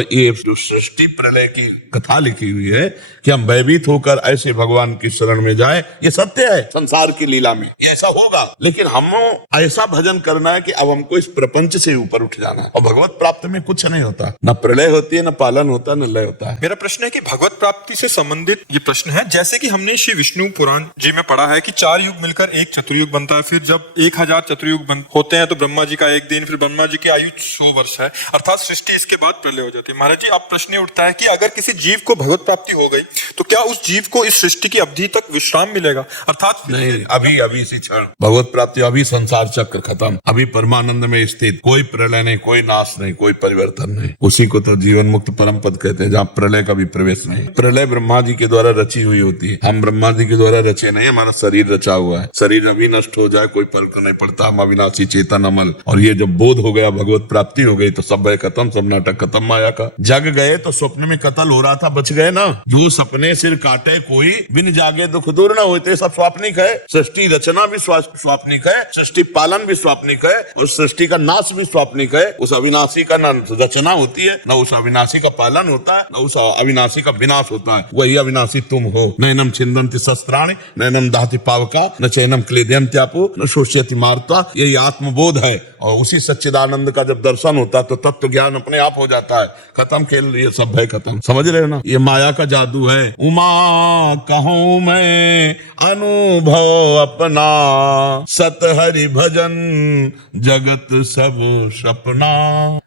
और ये जो सृष्टि प्रलय की कथा लिखी हुई है कि हम भयभीत होकर ऐसे भगवान की शरण में जाएं, ये सत्य है संसार की लीला में, ये ऐसा होगा। लेकिन हम ऐसा भजन करना है कि अब हमको इस प्रपंच से ऊपर उठ जाना है। और भगवत प्राप्ति में कुछ नहीं होता, न प्रलय होती है, न पालन होता, न लय होता है। मेरा प्रश्न है कि भगवत प्राप्ति से संबंधित ये प्रश्न है, जैसे कि हमने श्री विष्णु पुराण जी में पढ़ा है कि 4 युग मिलकर एक चतुर्युग बनता है, फिर जब 1000 चतुर्युग होते हैं तो ब्रह्मा जी का 1 दिन, फिर ब्रह्मा जी की आयु 100 वर्ष है, अर्थात सृष्टि इसके बाद प्रलय हो जाती है। महाराज जी, अब प्रश्न उठता है कि अगर किसी जीव को भगवत प्राप्ति हो गई तो क्या उस जीव को इस सृष्टि की अवधि तक विश्राम मिलेगा? अर्थात नहीं, अभी इसी क्षण भगवत प्राप्ति, अभी संसार चक्र खत्म, अभी परमानंद में स्थित, कोई प्रलय नहीं, कोई नाश नहीं, कोई परिवर्तन नहीं। उसी को तो जीवन मुक्त परम पद कहते हैं, जहाँ प्रलय का भी प्रवेश नहीं। प्रलय ब्रह्मा जी के द्वारा रची हुई होती है, हम ब्रह्मा जी के द्वारा रचे नहीं, हमारा शरीर रचा हुआ है। शरीर अभी नष्ट हो जाए कोई फर्क नहीं पड़ता, हम अविनाशी चेतन अमल। और ये जब बोध हो गया, भगवत प्राप्ति हो गई, तो सब भय खत्म, सब नाटक खत्म माया का। जग गए तो स्वप्न में कत्ल हो रहा था, बच गए ना। जो सपने सिर काटे कोई, बिन जागे दुख दूर न होते, सब स्वाप्निक है। सृष्टि रचना भी स्वाप्निक है, सृष्टि पालन भी स्वाप्निक है, और सृष्टि का नाश भी स्वाप्निक है। उस अविनाशी का न रचना होती है, न उस अविनाशी का पालन होता है, न उस अविनाशी का विनाश होता है। वही अविनाशी तुम हो। नैनम छिन्दन्ति शस्त्राणि, नैनम दहति पावका, न चैनम क्लेदयन्ति आपो, न शोष्यति मार्ता। यही आत्मबोध है। और उसी सच्चिदानंद का जब दर्शन होता है तो तत्व ज्ञान अपने आप हो जाता है। खत्म खेल, ये सब है खत्म। समझ रहे हो ना, ये माया का जादू है। उमा कहूं मैं अनुभव अपना, सत हरि भजन जगत सब सपना।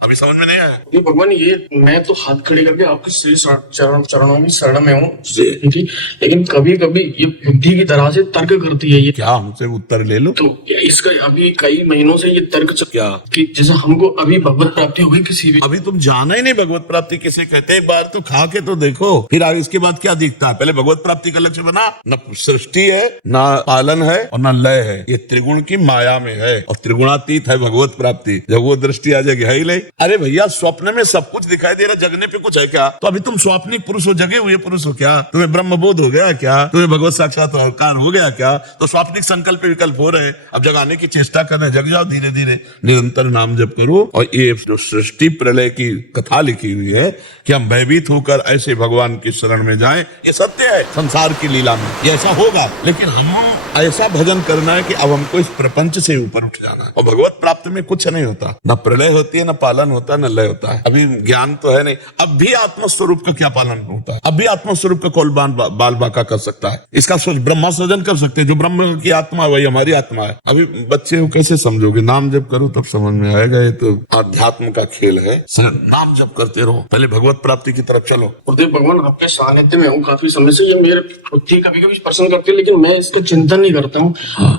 अभी समझ में नहीं आया? ये भगवान, ये मैं तो हाथ खड़े करके आपके श्री चरणों में शरण में हूँ, लेकिन कभी कभी ये बुद्धि की तरह से तर्क करती है। ये क्या हमसे उत्तर ले लो तो इसका अभी कई महीनों से ये तर्क क्या कि जैसे हमको अभी भगवत प्राप्ति हो गई किसी भी, अभी तुम जाना ही नहीं भगवत प्राप्ति किसे कहते हैं। एक बार तो खा के तो देखो, फिर आगे इसके बाद क्या दिखता है। पहले भगवत प्राप्ति का लक्ष्य बना, न सृष्टि है, न पालन है, और न लय है। ये त्रिगुण की माया में है, और त्रिगुणातीत है भगवत प्राप्ति। जब वो दृष्टि आ जाएगी, है ही नहीं। अरे भैया, स्वप्न में सब कुछ दिखाई दे रहा, जगने पे कुछ है क्या? तो अभी तुम स्वाप्निक पुरुष हो, जगे हुए पुरुष हो क्या? तुम्हें ब्रह्म बोध हो गया क्या? तुम्हें भगवत साक्षात्कार हो गया क्या? तो स्वाप्निक संकल्प विकल्प हो रहे, अब जगाने की चेष्टा कर रहे। जग जाओ धीरे धीरे, निरंतर नाम जप करो। और ये जो सृष्टि प्रलय की कथा लिखी हुई है कि हम भयभीत होकर ऐसे भगवान की शरण में जाएं, ये सत्य है संसार की लीला में, ये ऐसा होगा। लेकिन हम ऐसा भजन करना है कि अब हमको इस प्रपंच से ऊपर उठ जाना है। और भगवत प्राप्ति में कुछ नहीं होता, न प्रलय होती है, न पालन होता है, न लय होता है। अभी ज्ञान तो है नहीं। अब भी आत्मस्वरूप का क्या पालन होता है? अब भी आत्मस्वरूप का कौन बाल बाका कर सकता है? इसका सोच ब्रह्मा सृजन कर सकते हैं। जो ब्रह्म की आत्मा है वही हमारी आत्मा है। अभी बच्चे को कैसे समझोगे? नाम जप करो तब समझ में आएगा। ये तो आध्यात्म का खेल है। नाम जप करते रहो, पहले भगवत प्राप्ति की तरफ चलो। गुरुदेव भगवान, आपके सानिध्य में हूँ काफी समय से। ये मेरे बुद्धि कभी कभी प्रश्न करती है, लेकिन मैं इसका चिंतन नहीं करता हूँ।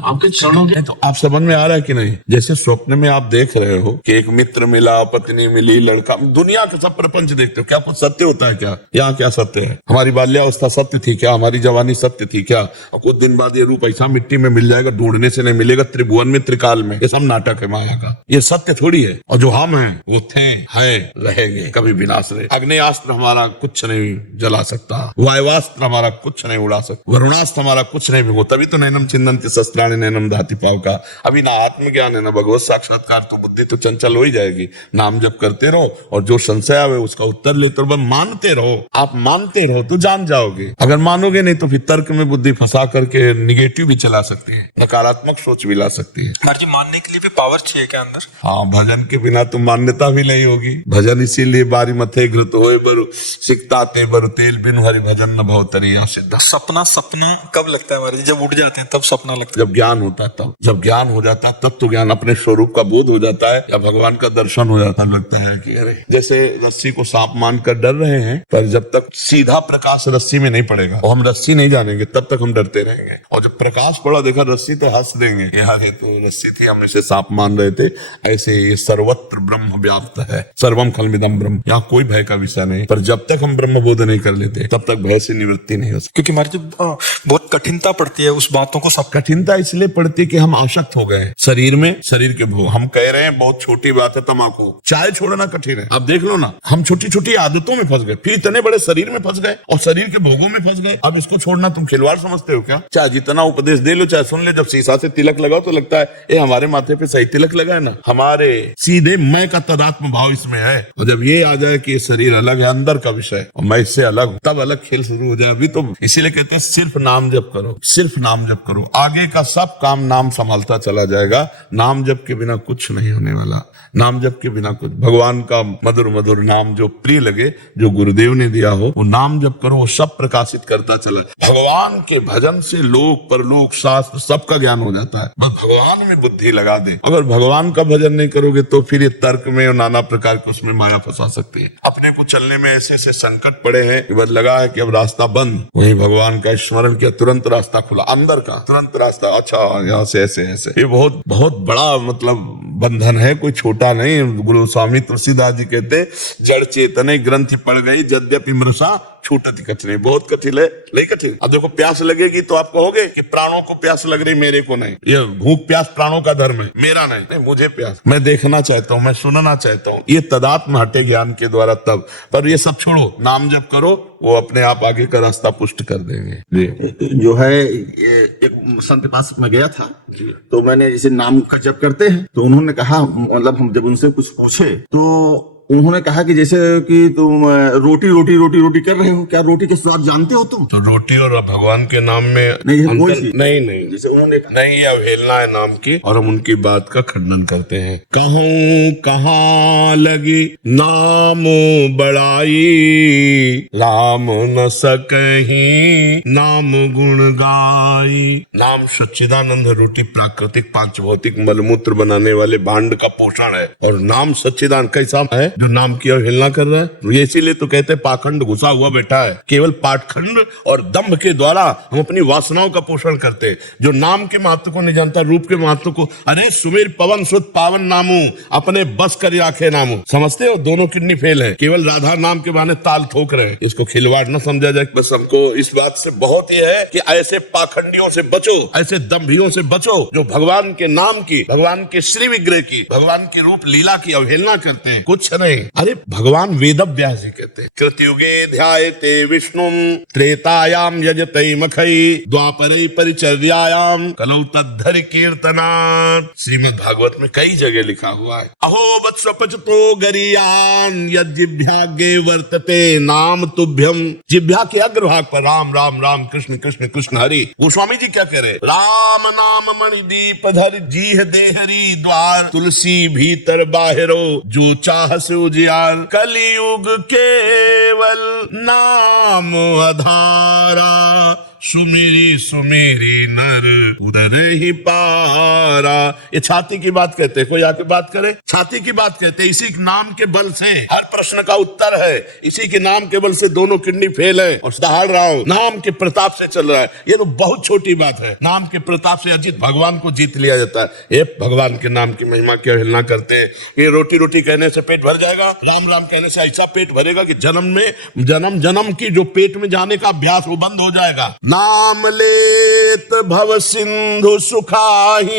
आपके चरणों के तो आप समझ में आ रहा है कि नहीं? जैसे स्वप्न में आप देख रहे हो कि एक मित्र मिला, पत्नी मिली, लड़का, दुनिया के सब प्रपंच देखते हो, क्या कुछ सत्य होता है क्या? यहाँ क्या सत्य है? हमारी बाल्यावस्था सत्य थी क्या? हमारी जवानी सत्य थी क्या? और कुछ दिन बाद ये रूप ऐसा मिट्टी में मिल जाएगा, ढूंढने से नहीं मिलेगा, त्रिभुवन में, त्रिकाल में। ये सब नाटक है माया का, ये सत्य थोड़ी है। और जो हम हैं वो थे, है, रहेंगे, कभी विनाश रहे। अग्नेयास्त्र हमारा कुछ नहीं जला सकता, वायुवास्त्र हमारा कुछ नहीं उड़ा सकता, वरुणास्त्र हमारा कुछ नहीं भिगो। तभी तो नैनम छिन्दन्ति शस्त्राणि, नैनम दहति पावका। अभी ना आत्मज्ञान है, ना भगवत साक्षात्कार, तो बुद्धि तो चंचल हो ही जाएगी। नाम जप करते रहो, और जो संशय आवे उसका उत्तर लेते रहो, मानते रहो। आप मानते रहो तो जान जाओगे। अगर मानोगे नहीं तो फिर तर्क में बुद्धि फंसा करके निगेटिव भी चला सकती है, नकारात्मक सोच भी ला सकती है। जी, मानने के लिए भी पावर चाहिए क्या अंदर? हाँ, भजन के बिना तो मान्यता भी नहीं होगी। भजन इसीलिए बारी मथे घृत होए बरु, सिकता ते बरु तेल, बिनु हरि भजन न भवतरी सिद्धा। सपना कब लगता है महाराज? जब उठ जाते हैं तब सपना लगता है? जब ज्ञान होता है तब। जब ज्ञान हो जाता है तब तो ज्ञान, अपने स्वरूप का बोध हो जाता है, या भगवान का दर्शन हो जाता है। लगता है कि अरे, जैसे रस्सी को सांप मानकर डर रहे हैं, पर जब तक सीधा प्रकाश रस्सी में नहीं पड़ेगा और हम रस्सी नहीं जानेंगे, तब तक हम डरते रहेंगे। और जब प्रकाश पड़ा, देखा रस्सी, तो हंस देंगे, यार ये तो रस्सी थी, हम इसे सांप मान रहे थे। ऐसे ये सर्वत्र ब्रह्म व्याप्त है, सर्वम खलमिदम ब्रह्म। यहाँ कोई भय का विषय नहीं। पर जब तक हम ब्रह्म बोध नहीं कर लेते, तब तक भय से निवृत्ति नहीं हो सकती। क्योंकि हमारी बहुत कठिनता पड़ती है उस बात बातों को सब कठिनता इसलिए पड़ती है कि हम आसक्त हो गए हैं शरीर में, शरीर के भोग। हम कह रहे हैं बहुत छोटी बात है तम्बाकू, चाय छोड़ना कठिन है। अब देख लो ना, हम छोटी छोटी आदतों में फंस गए, फिर इतने बड़े शरीर में फंस गए और शरीर के भोगों में फंस गए। अब इसको छोड़ना तुम खिलवाड़ समझते हो क्या? चाहे जितना उपदेश दे लो, चाहे सुन ले, जब शीशा से तिलक लगाओ तो लगता है ये हमारे माथे पे सही तिलक लगा है ना। हमारे सीधे मैं का तदात्म भाव इसमें है। और जब ये आ जाए कि ये शरीर अलग है, अंदर का विषय, और मैं इससे अलग हूं, तब अलग खेल शुरू हो जाए। अभी तो इसीलिए कहते हैं सिर्फ नाम जप करो, सिर्फ नाम जप करो, आगे का सब काम नाम संभालता चला जाएगा। नाम जप के बिना कुछ नहीं होने वाला, नाम जप के बिना कुछ। भगवान का मधुर मधुर नाम जो प्रिय लगे, जो गुरुदेव ने दिया हो, वो नाम जप करो, वो सब प्रकाशित करता चला। भगवान के भजन से लोक परलोक शास्त्र सबका ज्ञान हो जाता है। बस भगवान में बुद्धि लगा दे। अगर भगवान का भजन नहीं करोगे तो फिर ये तर्क में और नाना प्रकार के उसमें माया फंसा सकती है। अपने को चलने में ऐसे ऐसे संकट पड़े हैं कि बस लगा है कि अब रास्ता बंद, वहीं भगवान का स्मरण किया, तुरंत रास्ता खुला, अंदर का तुरंत रास्ता। अच्छा, यहाँ से ऐसे ऐसे, ये बहुत बहुत बड़ा मतलब बंधन है, कोई छोटा नहीं। गुरु स्वामी तुलसीदास जी कहते, जड़ चेतने ग्रंथि पड़ गई यद्यपि मृषा छूटत कठिन। बहुत कठिन है, नहीं कठिन। अब देखो, प्यास लगेगी तो आप कहोगे कि प्राणों को प्यास लग रही, मेरे को नहीं। ये भूख प्यास प्राणों का धर्म है, मेरा नहीं, मुझे प्यास, मैं देखना चाहता हूँ, मैं सुनना चाहता हूँ। ये तदात्म हटे ज्ञान के द्वारा तब। पर ये सब छोड़ो, नाम जप करो, वो अपने आप आगे का रास्ता पुष्ट कर देंगे। जी जो है, एक संत के पास मैं गया था, तो मैंने जैसे नाम का जप करते हैं, तो उन्होंने कहा, मतलब हम जब उनसे कुछ पूछे तो उन्होंने कहा कि जैसे कि तुम रोटी रोटी रोटी रोटी कर रहे हो, क्या रोटी के स्वाद जानते हो तुम? तो रोटी और भगवान के नाम में नहीं, अंतर- कोई चीज नहीं जैसे उन्होंने कहा, नहीं, ये अवहेलना है नाम की, और हम उनकी बात का खंडन करते हैं। कहूँ कहाँ लगी नाम बड़ाई, राम न सकहीं नाम गुण गाई। नाम सच्चिदानंद रोटी, प्राकृतिक पांच भौतिक मलमूत्र बनाने वाले भांड का पोषण है, और नाम सच्चिदानंद कैसा है जो नाम की अवहेलना कर रहा है। ये इसीलिए तो कहते हैं पाखंड घुसा हुआ बैठा है। केवल पाखंड और दंभ के द्वारा हम अपनी वासनाओं का पोषण करते हैं। जो नाम के महत्व को नहीं जानता, रूप के महत्व को, अरे सुमेर पवन सुत पावन नामू, अपने बस कर आखे नामू, समझते हो? दोनों किडनी फेल है, केवल राधा नाम के बहाने ताल ठोक रहे हैं। इसको खिलवाड़ न समझा जाए। बस हमको इस बात से बहुत ही है कि ऐसे पाखंडियों से बचो, ऐसे दंभियों से बचो जो भगवान के नाम की, भगवान के श्री विग्रह की, भगवान के रूप लीला की अवहेलना करते हैं। कुछ नहीं। अरे भगवान वेद व्यास जी कहते हैं, कृतयुगे ध्यायते विष्णुम त्रेतायाम यजते मखई द्वापरे परिचर्यायाम कलौ तद्धरि कीर्तनात्। श्रीमद् भागवत में कई जगह लिखा हुआ है, अहो वत्स पचतो गरियान यज्जिभ्यागे वर्तते नाम तुभ्यम। जिभ्या के अग्रभाग पर राम राम राम, कृष्ण कृष्ण कृष्ण हरि। गोस्वामी जी क्या कह रहे? राम नाम मणिदीप धर जीह देहरी द्वार, तुलसी भीतर बाहिरो जो चाह से उजियार। कलियुग केवल नाम आधारा, सुमेरी सुमेरी नर उदर ही पारा। ये छाती की बात कहते हैं, कोई आके बात करे, छाती की बात कहते हैं। इसी नाम के बल से हर प्रश्न का उत्तर है, इसी के नाम के बल से दोनों किडनी फेल है और दहाड़ रहा हूं, नाम के प्रताप से चल रहा है। ये तो बहुत छोटी बात है। नाम के प्रताप से अजित भगवान को जीत लिया जाता है। ये भगवान के नाम की महिमा की अवहेलना करते हैं। ये रोटी रोटी कहने से पेट भर जाएगा, राम राम कहने से ऐसा पेट भरेगा कि जन्म में जन्म जन्म की जो पेट में जाने का अभ्यास वो बंद हो जाएगा। नाम लेत भव सिंधु सुखाही,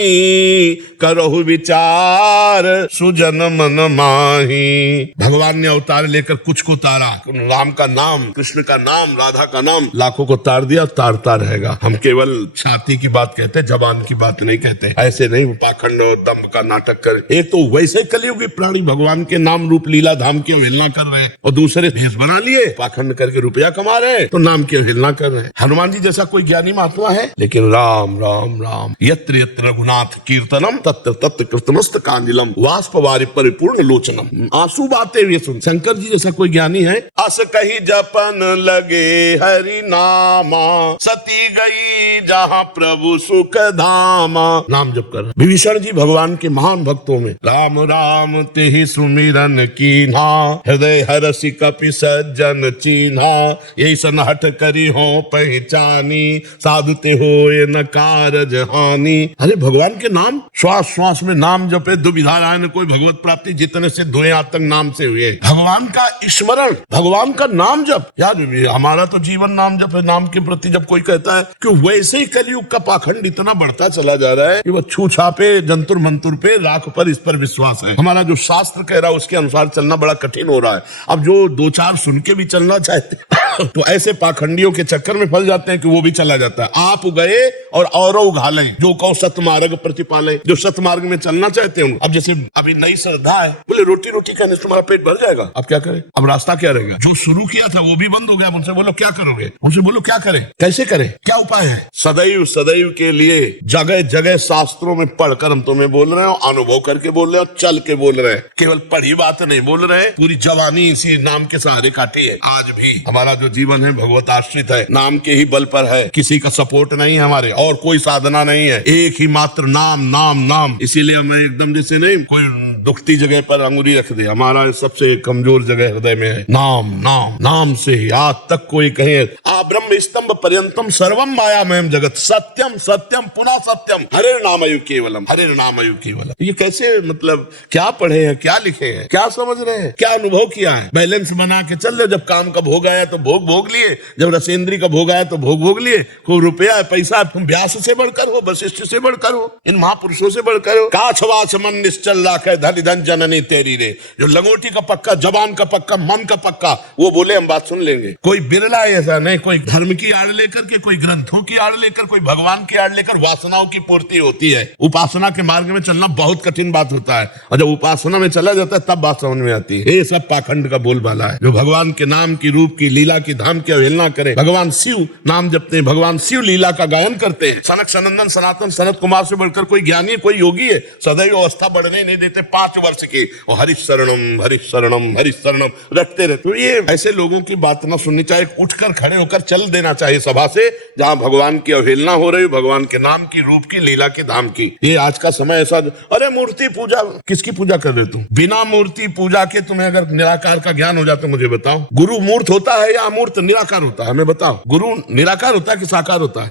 करहु विचार सुजन मन माही। भगवान ने अवतार लेकर कुछ को तारा, राम का नाम, कृष्ण का नाम, राधा का नाम, लाखों को तार दिया, तारता रहेगा। हम केवल छाती की बात कहते, जबान की बात नहीं कहते। ऐसे नहीं पाखंड और दंभ का नाटक कर। एक तो वैसे कलियुगी प्राणी भगवान के नाम रूप लीला धाम की अवहेलना कर रहे हैं, और दूसरे भेष बना लिए, पाखंड करके रुपया कमा रहे हैं, तो नाम की अवहेलना कर रहे हैं। हनुमान जी जैसा कोई ज्ञानी महात्मा है, लेकिन राम राम राम, यत्र यत्र रघुनाथ कीर्तनम तत्र तत्र कृतमस्त कांजिलम वाष्पवारि परिपूर्ण लोचनम। आंसू बातें हुए सुन। शंकर जी जैसा कोई ज्ञानी है, अस कही जपन लगे हरि नामा, सती गई जहाँ प्रभु सुख धामा। नाम जप कर। विभीषण जी भगवान के महान भक्तों में, राम राम तेहि सुमिरन कीन्हा, हृदय हरसि कपि सज्जन चीन्हा, यही सन हठ करी हो पहचान। जानी, साधुते हो ये न कारज हानि। अरे भगवान के नाम, श्वास श्वास में नाम जपे, दुविधा राय न कोई भगवत प्राप्ति, जितने सिद्ध हुए आज तक नाम से हुए। भगवान का स्मरण, भगवान का नाम जप। यार हमारा तो जीवन नाम जप है। नाम के प्रति जब कोई कहता है कि वैसे ही कलयुग का पाखंड इतना बढ़ता चला जा रहा है कि वह छूछा पे, जंतुर मंतुर पे, राख पर, इस पर विश्वास है। हमारा जो शास्त्र कह रहा है उसके अनुसार चलना बड़ा कठिन हो रहा है। अब जो दो चार सुन के भी चलना चाहते तो ऐसे पाखंडियों के चक्कर में फंस जाते हैं कि वो भी चला जाता है। आप गए और औरों उघाले, जो कहो सतमार्ग प्रतिपाले, जो सतमार्ग में चलना चाहते हैं। अब जैसे अभी नई श्रद्धा है, बोले रोटी रोटी खाने से तुम्हारा पेट भर जाएगा, अब क्या करें? अब रास्ता क्या रहेगा? जो शुरू किया था वो भी बंद हो गया। उनसे बोलो क्या करोगे? उनसे बोलो क्या करें, कैसे करें, क्या उपाय है? सदैव सदैव के लिए जगह जगह शास्त्रों में पढ़कर हम तुम्हें बोल रहे हो, अनुभव करके बोल रहे हो, चल के बोल रहे हैं। केवल पढ़ी बात नहीं बोल रहे हैं। पूरी जवानी इसी नाम के सहारे काटी है। आज भी हमारा जो जीवन है भगवत आश्रित है, नाम के ही बल पर है। किसी का सपोर्ट नहीं है हमारे, और कोई साधना नहीं है, एक ही मात्र नाम नाम नाम। इसीलिए हमें एकदम जैसे नहीं कोई दुखती जगह पर अंगुली रख दे, हमारा सबसे कमजोर जगह हृदय में है। नाम नाम नाम से ही आज तक कोई कहे आ ब्रह्म स्तंभ पर्यंतम सर्वम मायामयम जगत सत्यम सत्यम पुनः सत्यम हरे नामयु केवलम हरे नामयु केवलम। ये कैसे, मतलब क्या पढ़े हैं, क्या लिखे हैं, क्या समझ रहे हैं, क्या अनुभव किया है? बैलेंस बना के चल रहे। जब काम का भोग आया तो भोग भोग लिए, जब रसेंद्री का भोग आया तो भोग भोग लिए। कोई रुपया पैसा तुम व्यास से बढ़कर हो, वशिष्ठ से बढ़कर हो, इन महापुरुषों से बढ़कर हो। काछवाच मन निश्चल राखे धन धन जननी तेरी रे। जो लंगोटी का पक्का, जबान का पक्का, मन का पक्का, वो बोले हम बात सुन लेंगे। कोई बिरला ऐसा नहीं, कोई धर्म की आड़ लेकर के, कोई ग्रंथों की आड़ लेकर, कोई भगवान की आड़ लेकर वासनाओं की पूर्ति होती है। उपासना के मार्ग में चलना बहुत कठिन बात होता है, और जब उपासना में चला जाता है तब बात समझ में आती है। ये सब पाखंड का बोलबाला है। जो भगवान के नाम की, रूप की, लीला की, धाम की अवहेलना करे। भगवान शिव नाम जपते हैं, भगवान शिव लीला का गायन करते हैं। सनक सनंदन सनातन सनत कुमार से बढ़कर कोई ज्ञानी, कोई योगी है। सदैव अवस्था बढ़ने नहीं देते 5 वर्ष की, और हरिशरणम हरिशरणम हरिशरणम रटते रहते। तो ये ऐसे लोगों की बात ना सुननी चाहिए। उठकर खड़े होकर चल देना चाहिए सभा से, जहां भगवान की अवहेलना हो रही, भगवान के नाम की, रूप की, लीला की, धाम की। ये आज का समय ऐसा। अरे मूर्ति पूजा, किसकी पूजा कर रहे तुम? बिना मूर्ति पूजा के तुम्हें अगर निराकार का ज्ञान हो जाता मुझे बताओ। गुरु मूर्त होता है या अमूर्त, निराकार होता है? हमें बताओ। गुरु निराकार होता है कि साकार होता है?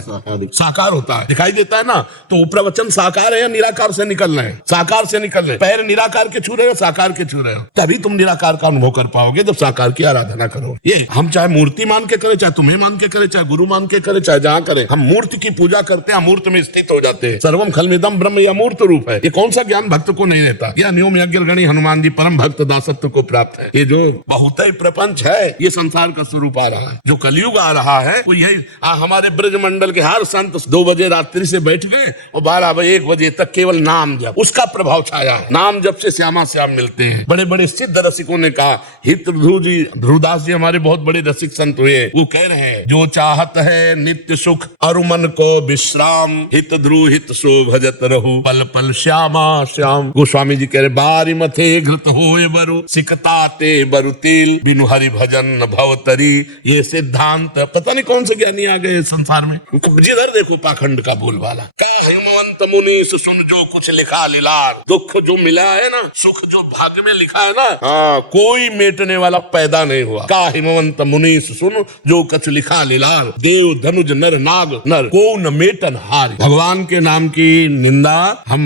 साकार होता है। दिखाई देता है ना, तो प्रवचन साकार है या निराकार से निकल रहे हैं? साकार से निकल रहे। पैर निराकार के छू रहे हो, साकार के छू रहे हो, तभी तुम निराकार का अनुभव कर पाओगे जब साकार की आराधना करो। ये हम चाहे मूर्ति मान के करें, चाहे तुम्हें मान के करें, चाहे गुरु मान के करें, चाहे जहां करें, हम मूर्ति की पूजा करते हैं, अमूर्त में स्थित हो जाते हैं। सर्वम खलमिदम ब्रह्म, ये अमूर्त रूप है। ये कौन सा ज्ञान भक्त को नहीं रहता? यह न्योम यज्ञ गणी हनुमान जी परम भक्त दासत्व को प्राप्त है। ये जो बहुत ही प्रपंच है, ये संसार का स्वरूप आ रहा है। जो कलयुग आ रहा है वो यही। हमारे ब्रज मंडल के हर संत 2 बजे रात्रि से बैठ गए और 12 बजे 1 बजे तक केवल नाम जप, उसका प्रभाव छाया है। नाम जप से श्यामा श्याम मिलते हैं। बड़े बड़े सिद्ध रसिकों ने कहा, हित ध्रुवदास जी हमारे बहुत बड़े रसिक संत हुए, वो कह रहे हैं, जो चाहत है नित्य सुख और मन को विश्राम, हित ध्रुव हित सो भजत रहु पल पल श्यामा श्याम। गोस्वामी जी कह रहे, बारी मथे घृत होए बरु सिकताते बरु तिल, बिनु हरि भजन भवतरी। ये सिद्धांत पता नहीं कौन से ज्ञानी आ गए संसार में। जिधर देखो पाखंड का बोलबाला। हिमवंत मुनीस सुन जो कुछ लिखा लीलार। दुख जो मिला है ना, सुख जो भाग्य में लिखा है ना, हाँ, कोई मेटने वाला पैदा नहीं हुआ। का हिमवंत मुनीस सुन जो कुछ लिखा लीलार, देव धनुज नर नाग नर को न मेटन हार। भगवान के नाम की निंदा हम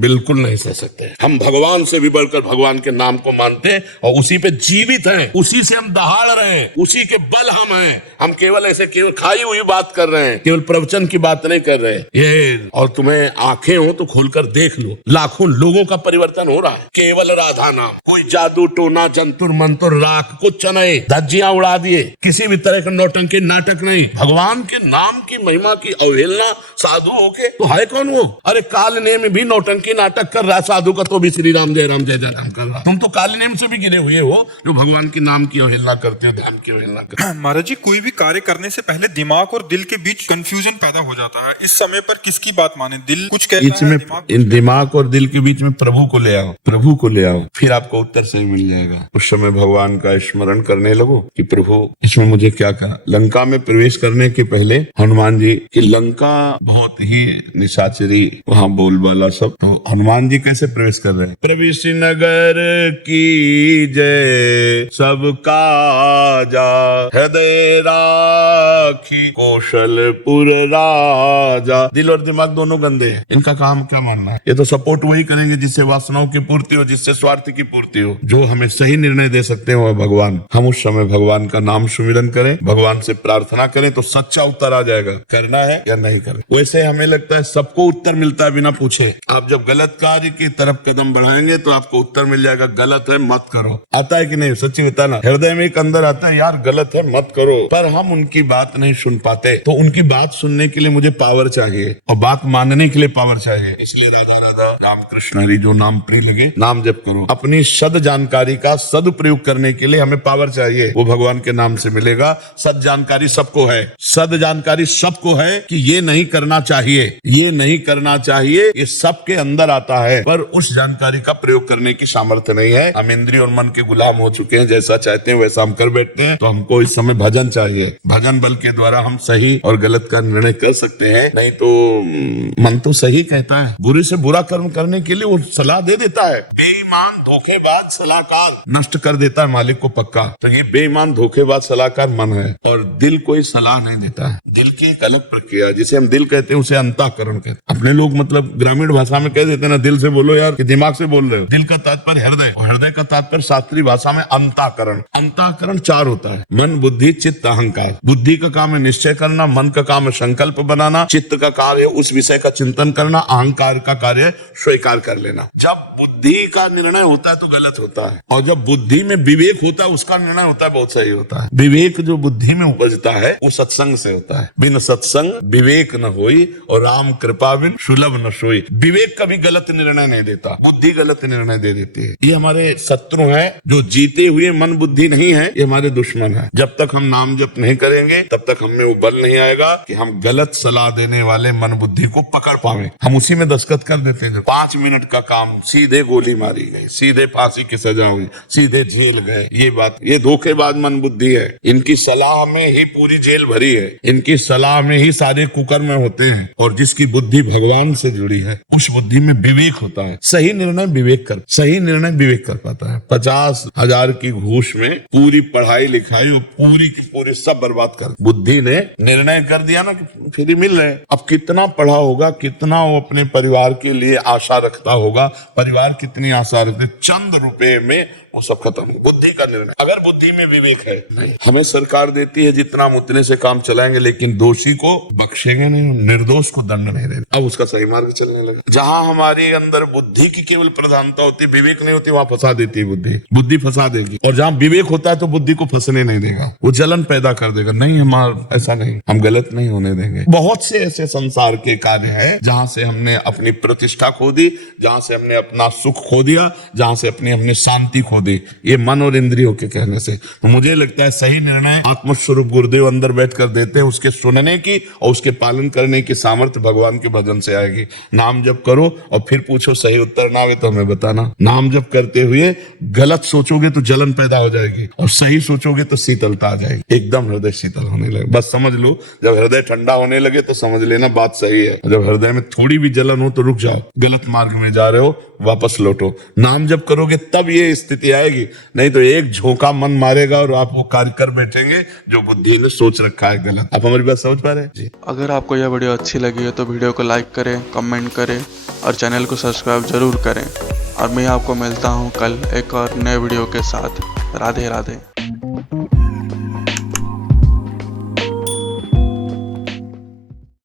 बिल्कुल नहीं सह सकते। हम भगवान से भी बढ़कर भगवान के नाम को मानते हैं और उसी पे जीवित हैं, उसी से हम दहाड़ रहे हैं, उसी के बल हम हैं। हम केवल ऐसे केवल खाई हुई बात कर रहे हैं, केवल प्रवचन की बात नहीं कर रहे। ये और तुम्हें आंखें हो तो खोलकर देख लो, लाखों लोगों का परिवर्तन हो रहा है। केवल राधा नाम, कोई जादू टोना जंतुर मंतुर राख कुछ नहीं, धज्जियां उड़ा दिए, किसी भी तरह का नौटंकी नाटक नहीं। भगवान के नाम की महिमा की अवहेलना साधु होके तो है कौन वो? अरे काल नेम भी नौटंकी नाटक कर रहा, साधु का तो भी श्री राम जय राम जय जय राम कर रहा। तुम तो काल नेम से भी गिरे हुए हो जो भगवान के नाम की अवहेलना करते हो, ध्यान की अवहेलना करते हो। महाराज जी, कोई भी कार्य करने से पहले दिमाग और दिल के बीच कंफ्यूजन पैदा हो जाता है। इस समय पर किसकी बात माने, दिल कुछ कहता बीच है, में दिमाग इन दिमाग और दिल के बीच में प्रभु को ले आओ, प्रभु को ले आओ, फिर आपको उत्तर सही मिल जाएगा। उस समय भगवान का स्मरण करने लगो कि प्रभु इसमें मुझे क्या करना। लंका में प्रवेश करने के पहले हनुमान जी की लंका बहुत ही निशाचरी, वहां बोलबाला सब, तो हनुमान जी कैसे प्रवेश कर रहे हैं। प्रवेश नगर की जय सबका जा, हृदय राखी कौशलपुर राजा। दिल और दिमाग दोनों गंदे हैं, इनका काम क्या मानना है। ये तो सपोर्ट वही करेंगे जिससे वासनाओं की पूर्ति हो, जिससे स्वार्थ की पूर्ति हो। जो हमें सही निर्णय दे सकते हैं वह भगवान। हम उस समय भगवान का नाम सुमिरन करें, भगवान से प्रार्थना करें तो सच्चा उत्तर आ जाएगा, करना है या नहीं करना। वैसे हमें लगता है सबको उत्तर मिलता है बिना पूछे। आप जब गलत कार्य की तरफ कदम बढ़ाएंगे तो आपको उत्तर मिल जाएगा, गलत है मत करो। आता है कि नहीं, सच्ची बताना। हृदय में एक अंदर आता है यार गलत है मत करो, पर हम उनकी बात नहीं सुन पाते। तो उनकी बात सुनने के लिए मुझे पावर चाहिए और बात मानने के लिए पावर चाहिए। इसलिए राधा राधा राम कृष्ण हरि जो नाम प्रिय लगे नाम जप करो। अपनी सद जानकारी का सदुपयोग करने के लिए हमें पावर चाहिए, वो भगवान के नाम से मिलेगा। सद जानकारी सबको है, सद जानकारी सबको है कि ये नहीं करना चाहिए, ये नहीं करना चाहिए, ये सबके अंदर आता है, पर उस जानकारी का प्रयोग करने की सामर्थ्य नहीं है। हम इंद्रिय और मन के गुलाम हो चुके हैं, जैसा चाहते हैं वैसा हम कर बैठते हैं। तो हमको इस समय भजन चाहिए, भजन बल के द्वारा हम सही और गलत का निर्णय कर सकते हैं। नहीं तो मन तो सही कहता है, बुरे से बुरा कर्म करने के लिए वो सलाह दे देता है। बेईमान धोखेबाज सलाहकार नष्ट कर देता है मालिक को पक्का। तो ये बेईमान धोखेबाज सलाहकार मन है, और दिल कोई सलाह नहीं देता है। दिल की एक अलग प्रक्रिया, जिसे हम दिल कहते हैं उसे अंतःकरण कहते हैं। अपने लोग मतलब ग्रामीण भाषा में कह देते हैं ना, दिल से बोलो यार कि दिमाग से बोल रहे हो। दिल का तात्पर्य हृदय, और हृदय का तात्पर्य शास्त्रीय भाषा में अंतःकरण। अंतःकरण चार होता है, मन बुद्धि चित्त अहंकार। बुद्धि का काम है निश्चय करना, मन का काम है संकल्प बनाना, चित्त का कार्य है उस विषय का चिंतन करना, अहंकार का कार्य है स्वीकार कर लेना। जब बुद्धि का निर्णय होता है तो गलत होता है, और जब बुद्धि में विवेक होता है उसका निर्णय होता है बहुत सही होता है। विवेक जो बुद्धि में उपजता है वो सत्संग से होता है। बिन सत्संग विवेक न होई, और राम कृपा बिन सुलभ न सोई। विवेक कभी गलत निर्णय नहीं देता, बुद्धि गलत निर्णय दे देती है। ये हमारे शत्रु हैं, जो जीते हुए मन बुद्धि नहीं है, ये हमारे दुश्मन है। जब तक हम नाम जप नहीं करेंगे तब तक हमें वो बल नहीं आएगा कि हम गलत सलाह देने वाले मन बुद्धि को पकड़ पावे। हम उसी में दस्तखत कर देते हैं। 5 मिनट का काम, सीधे गोली मारी गई, सीधे फांसी की सजा हुई, सीधे जेल गए। ये बात, ये धोखेबाज मन बुद्धि है। इनकी सलाह में ही पूरी जेल भरी है, इनकी सलाह में ही सारे कुकर्म होते हैं। और जिसकी बुद्धि भगवान से जुड़ी है उस बुद्धि में विवेक होता है। सही निर्णय विवेक कर पाता है। 50,000 की घूस में पूरी पढ़ाई लिखाई और पूरी की पूरी सब बर्बाद कर बुद्धि ने निर्णय कर दिया ना कि फ्री मिल रहे। अब कितना पढ़ा होगा, कितना वो अपने परिवार के लिए आशा रखता होगा, परिवार कितनी आशा रखते, चंद रुपए में वो सब खत्म। बुद्धि का निर्णय, अगर बुद्धि में विवेक है, नहीं हमें सरकार देती है जितना हम उतने से काम चलाएंगे, लेकिन दोषी को बख्शेंगे नहीं, निर्दोष को दंड नहीं देंगे। अब उसका सही मार्ग चलने लगा। जहां हमारे अंदर बुद्धि की केवल प्रधानता होती, विवेक नहीं होती, वहां फंसा देती है बुद्धि फंसा देगी। और जहां विवेक होता है तो बुद्धि को फंसने नहीं देगा, वो जलन पैदा कर देगा। नहीं, हमारा ऐसा नहीं, हम गलत नहीं होने देंगे। बहुत से ऐसे संसार के कार्य है जहां से हमने अपनी प्रतिष्ठा खो दी, जहां से हमने अपना सुख खो दिया, जहां से अपनी हमने शांति खो दी, ये मन और इंद्रियों के कहने से। तो मुझे लगता है सही निर्णय आत्मस्वरूप गुरुदेव अंदर बैठकर देते हैं, उसके सुनने की और उसके पालन करने की सामर्थ्य भगवान के भजन से आएगी। नाम जप करो और फिर पूछो, सही उत्तर ना आवे तो हमें बताना। नाम जप करते हुए गलत सोचोगे तो जलन पैदा हो जाएगी, और सही सोचोगे तो शीतलता आ जाएगी, एकदम हृदय शीतल होने लगे। बस समझ लो, जब हृदय ठंडा होने लगे तो समझ लेना बात सही है। जब हृदय में थोड़ी भी जलन हो तो रुक जाओ, गलत मार्ग में जा रहे हो, वापस लौटो। नाम जप करोगे तब ये स्थिति आएगी, नहीं तो एक झोंका मन मारेगा और आप वो कार्य कर बैठेंगे जो बुद्धि ने सोच रखा है गलत। आप हमारी बात समझ पा रहे हैं जी? अगर आपको यह वीडियो अच्छी लगी है तो वीडियो को लाइक करें, कमेंट करें और चैनल को सब्सक्राइब जरूर करें। और मैं आपको मिलता हूँ कल एक और नए वीडियो के साथ। राधे राधे।